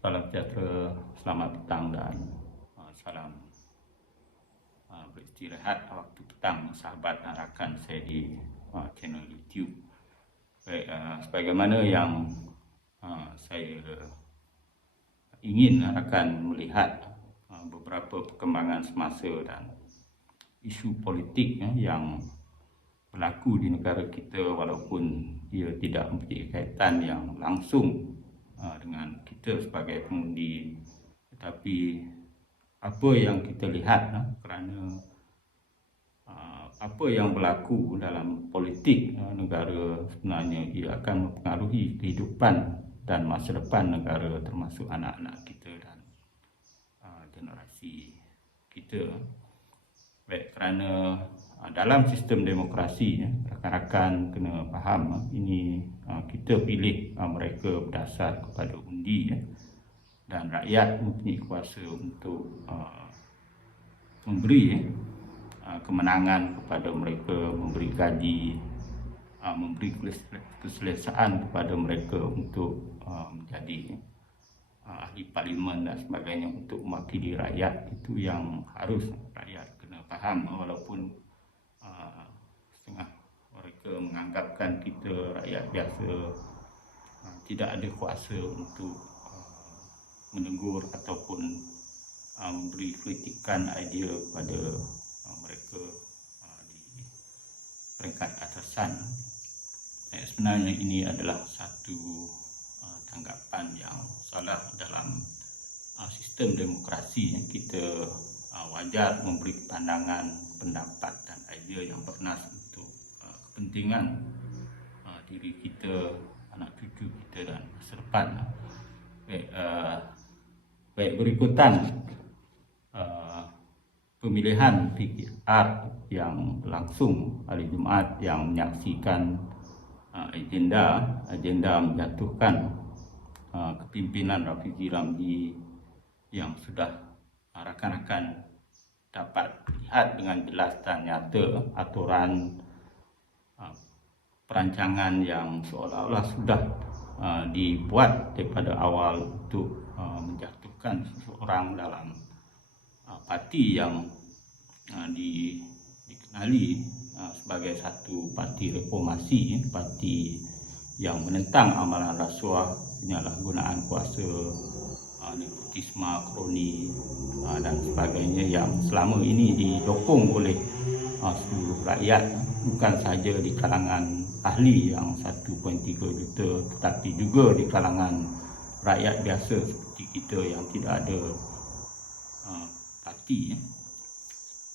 Salam sejahtera, selamat petang dan uh, salam uh, beristirahat waktu petang sahabat dan rakan saya di uh, channel YouTube. Baik, sebagaimana yang saya ingin rakan melihat beberapa perkembangan semasa dan isu politik uh, yang berlaku di negara kita walaupun ia tidak mempunyai kaitan yang langsung dengan kita sebagai pengundi. Tetapi apa yang kita lihat uh, kerana uh, apa yang berlaku dalam politik negara sebenarnya ia akan mempengaruhi kehidupan dan masa depan negara termasuk anak-anak kita dan generasi kita. Baik kerana dalam sistem demokrasi ya, rakan-rakan kena faham ah, ini ah, kita pilih mereka berdasar kepada undi ya. dan rakyat mempunyai kuasa untuk memberi kemenangan kepada mereka memberi gaji memberi keselesaan kepada mereka untuk menjadi ahli parlimen dan sebagainya untuk mewakili rakyat itu yang harus rakyat kena faham walaupun mereka menganggapkan kita rakyat biasa. Uh, tidak ada kuasa untuk uh, menegur ataupun memberi kritikan idea kepada uh, mereka di peringkat atasan. Eh, sebenarnya ini adalah satu tanggapan yang salah dalam sistem demokrasi yang kita wajar memberi pandangan pendapat dan idea yang bernas kepentingan uh, diri kita, anak cucu kita dan masa depan. Baik, uh, baik berikutan uh, pemilihan PKR yang langsung hari Jumaat yang menyaksikan uh, agenda agenda menjatuhkan uh, kepimpinan Rafizi Ramli yang sudah uh, rakan-rakan dapat lihat dengan jelas dan nyata aturan perancangan yang seolah-olah sudah uh, dibuat daripada awal untuk uh, menjatuhkan seseorang dalam uh, parti yang uh, di, dikenali uh, sebagai satu parti reformasi, parti yang menentang amalan rasuah, penyalahgunaan kuasa, uh, nepotisme, kroni dan sebagainya yang selama ini didokong oleh uh, seluruh rakyat bukan sahaja di kalangan ahli yang 1.3 juta tetapi juga di kalangan rakyat biasa seperti kita yang tidak ada parti ya.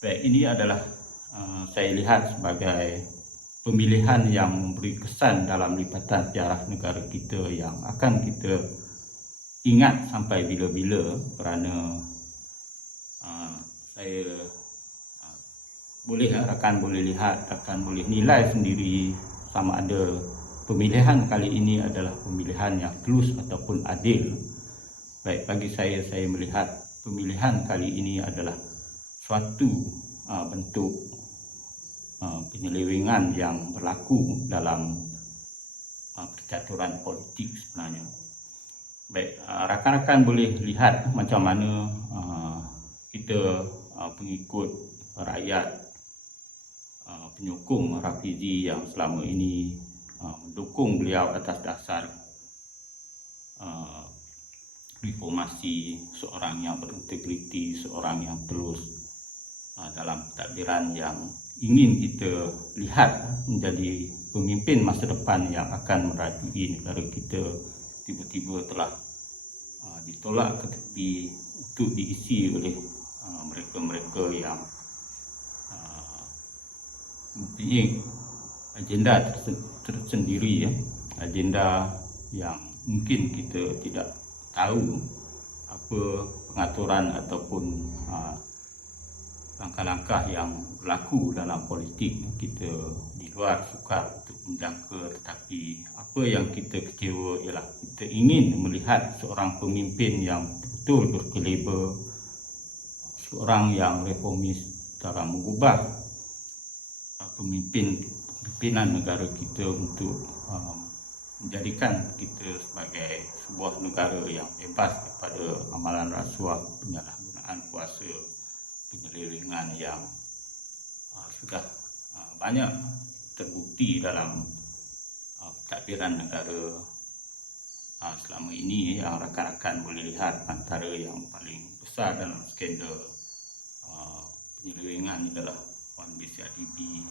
Baik, ini adalah saya lihat sebagai pemilihan yang memberi kesan dalam lipatan sejarah negara kita yang akan kita ingat sampai bila-bila kerana uh, saya uh, boleh rakan boleh lihat rakan boleh nilai sendiri sama ada pemilihan kali ini adalah pemilihan yang tulus ataupun adil. Baik bagi saya, saya melihat pemilihan kali ini adalah suatu uh, bentuk uh, penyelewengan yang berlaku dalam uh, percaturan politik sebenarnya. Baik, uh, rakan-rakan boleh lihat macam mana uh, kita uh, pengikut rakyat penyokong Rafizi yang selama ini mendukung beliau atas dasar reformasi seorang yang berintegriti, seorang yang terus dalam takbiran yang ingin kita lihat menjadi pemimpin masa depan yang akan merajui negara kita tiba-tiba telah ditolak ke tepi untuk diisi oleh mereka-mereka yang mempunyai agenda tersendiri ya. Agenda yang mungkin kita tidak tahu apa pengaturan ataupun uh, langkah-langkah yang berlaku dalam politik kita luar sukar untuk menjangka tetapi apa yang kita kecewa ialah kita ingin melihat seorang pemimpin yang betul berkeliber seorang yang reformis cara mengubah pemimpin pimpinan negara kita untuk um, menjadikan kita sebagai sebuah negara yang bebas daripada amalan rasuah penyalahgunaan kuasa penyelewengan yang uh, sudah uh, banyak terbukti dalam uh, takbiran negara uh, selama ini yang rakan-rakan boleh lihat antara yang paling besar dalam skandal uh, penyelewengan adalah Wan BCRDB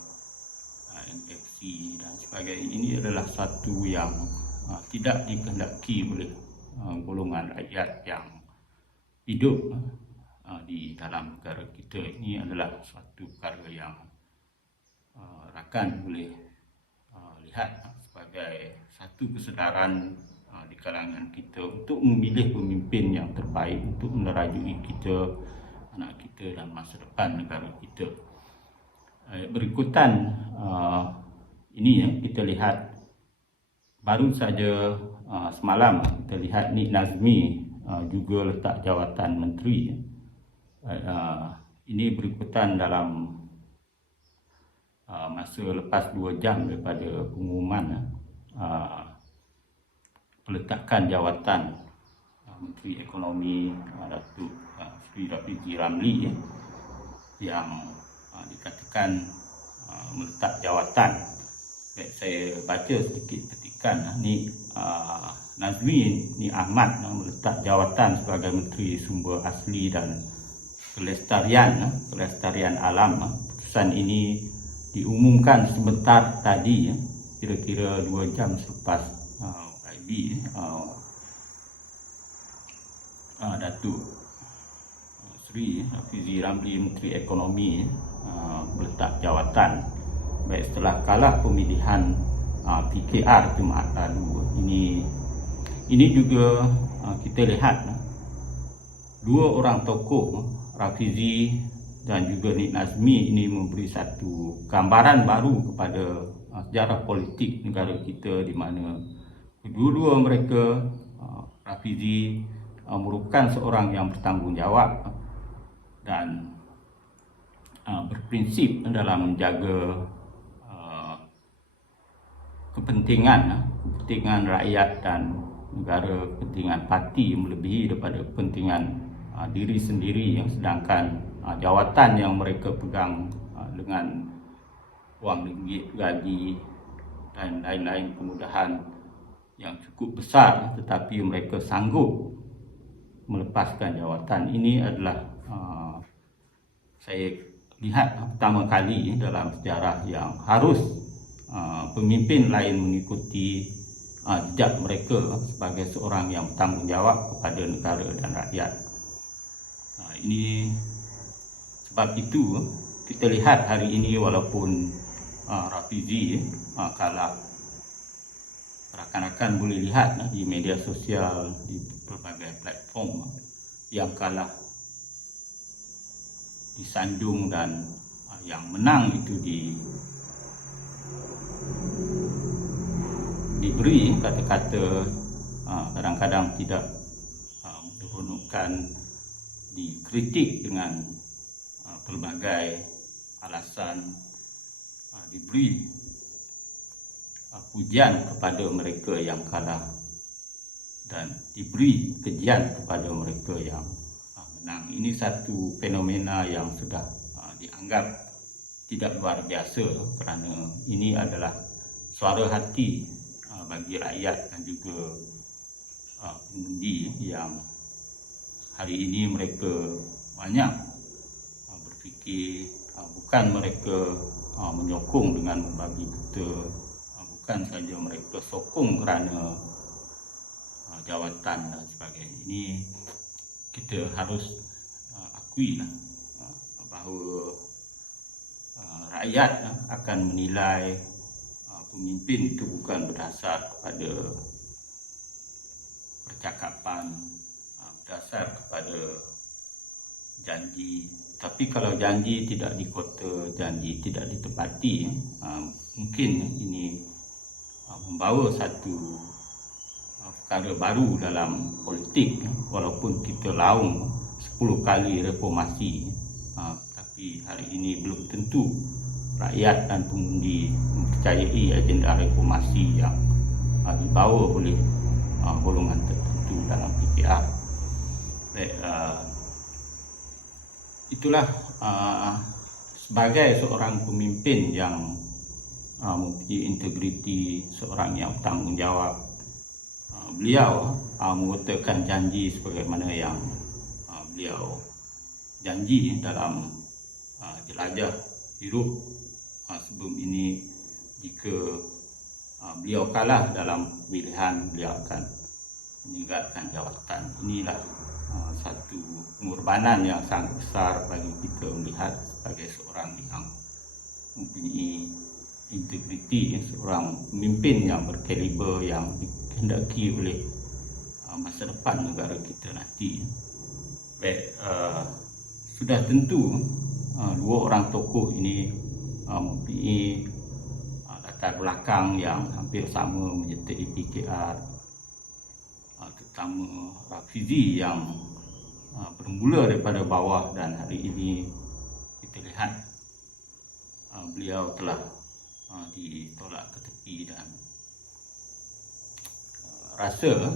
uh, NFC dan sebagainya. Ini adalah satu yang uh, tidak dikehendaki oleh uh, golongan rakyat yang hidup uh, di dalam negara kita. Ini adalah suatu perkara yang rakan boleh uh, lihat uh, sebagai satu kesedaran uh, di kalangan kita untuk memilih pemimpin yang terbaik untuk menerajui kita anak kita dan masa depan negara kita. Uh, berikutan uh, ini ya, kita lihat baru saja uh, semalam kita lihat Nik Nazmi uh, juga letak jawatan menteri uh, ini berikutan dalam uh, masa lepas 2 jam daripada pengumuman uh, peletakan jawatan uh, Menteri Ekonomi uh, Datuk uh, Sri Rafizi Ramli uh, yang uh, dikatakan uh, meletak jawatan. Baik, saya baca sedikit petikan ni uh, Nazmi ni Ahmad uh, meletak jawatan sebagai Menteri Sumber Asli dan Kelestarian uh, Kelestarian Alam uh, putusan ini diumumkan sebentar tadi uh, kira-kira 2 jam selepas uh, IB uh, uh, Datuk Sri Hafizi Ramli Menteri Ekonomi uh, meletak jawatan. Baik setelah kalah pemilihan uh, PKR Jumaat lalu ini ini juga uh, kita lihat uh, dua orang tokoh uh, Rafizi dan juga Nik Nazmi ini memberi satu gambaran baru kepada uh, sejarah politik negara kita di mana kedua-dua mereka uh, Rafizi uh, merupakan seorang yang bertanggungjawab dan berprinsip dalam menjaga kepentingan ah, kepentingan rakyat dan negara kepentingan parti melebihi daripada kepentingan diri sendiri yang sedangkan uh, jawatan yang mereka pegang uh, dengan wang ringgit gaji dan lain-lain kemudahan yang cukup besar tetapi mereka sanggup melepaskan jawatan ini adalah uh, saya lihat pertama kali dalam sejarah yang harus Ah, pemimpin lain mengikuti jejak mereka sebagai seorang yang bertanggungjawab kepada negara dan rakyat. Ini sebab itu kita lihat hari ini walaupun uh, Rafizi uh, kalah rakan-rakan boleh lihat uh, di media sosial di berbagai platform uh, yang kalah disanjung dan uh, yang menang itu di diberi kata-kata kadang-kadang tidak uh, menurunkan dikritik dengan uh, pelbagai alasan uh, diberi uh, pujian kepada mereka yang kalah dan diberi kejian kepada mereka yang menang. Ini satu fenomena yang sudah dianggap tidak luar biasa kerana ini adalah suara hati bagi rakyat dan juga pengundi yang hari ini mereka banyak berfikir uh, bukan mereka uh, menyokong dengan membagi buta. Uh, bukan saja mereka sokong kerana jawatan dan sebagainya. Ini kita harus akui lah, bahawa rakyat akan menilai pemimpin itu bukan berdasar kepada percakapan ah, berdasar kepada janji tapi kalau janji tidak dikota janji tidak ditepati ah, mungkin ini ah, membawa satu perkara baru dalam politik walaupun kita laung 10 kali reformasi tapi hari ini belum tentu rakyat dan pengundi mempercayai agenda reformasi yang dibawa oleh golongan tertentu dalam PKR. Baik, itulah uh, sebagai seorang pemimpin yang uh, mempunyai integriti, seorang yang bertanggungjawab, uh, beliau uh, mengutarakan janji sebagaimana yang uh, beliau janji dalam uh, jelajah hidup uh, sebelum ini jika uh, beliau kalah dalam pemilihan beliau akan meninggalkan jawatan. Inilah pengorbanan yang sangat besar bagi kita melihat sebagai seorang yang mempunyai integriti seorang pemimpin yang berkaliber yang dikehendaki oleh uh, masa depan negara kita nanti. Baik uh, sudah tentu uh, dua orang tokoh ini uh, mempunyai uh, latar belakang yang hampir sama menyertai PKR Ah, terutama Rafizi yang bermula daripada bawah dan hari ini kita lihat ah, beliau telah ditolak ke tepi dan rasa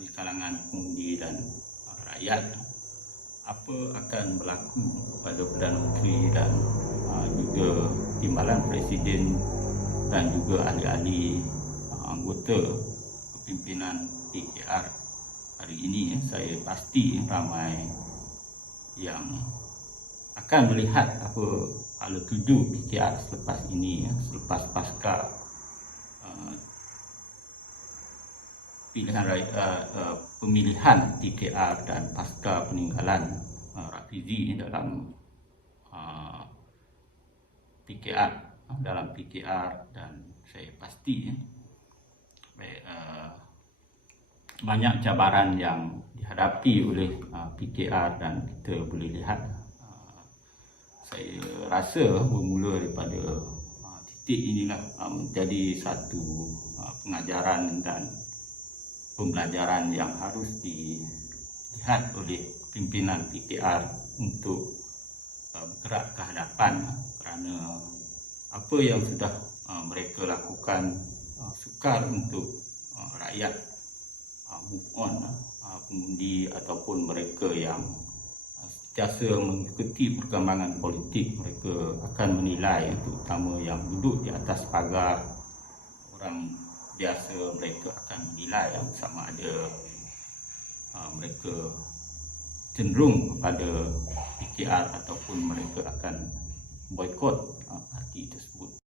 di kalangan pengundi dan rakyat apa akan berlaku pada Perdana Menteri dan juga timbalan Presiden dan juga ahli-ahli anggota kepimpinan PKR hari ini ya, saya pasti ramai yang akan melihat apa hala tuju PKR selepas ini ya, selepas pasca uh, pilihan uh, uh, pemilihan PKR dan pasca peninggalan uh, Rafizi dalam uh, PKR dalam PKR dan saya pasti ya, baik, uh, banyak cabaran yang dihadapi oleh uh, PKR dan kita boleh lihat. Uh, saya rasa bermula daripada uh, titik inilah uh, menjadi satu uh, pengajaran dan pembelajaran yang harus dilihat oleh pimpinan PKR untuk uh, bergerak ke hadapan kerana apa yang sudah uh, mereka lakukan uh, sukar untuk uh, rakyat move on uh, pengundi ataupun mereka yang uh, sentiasa mengikuti perkembangan politik mereka akan menilai terutama yang duduk di atas pagar. Orang biasa mereka akan menilai uh, sama ada uh, mereka cenderung kepada PKR ataupun mereka akan boykot uh, parti tersebut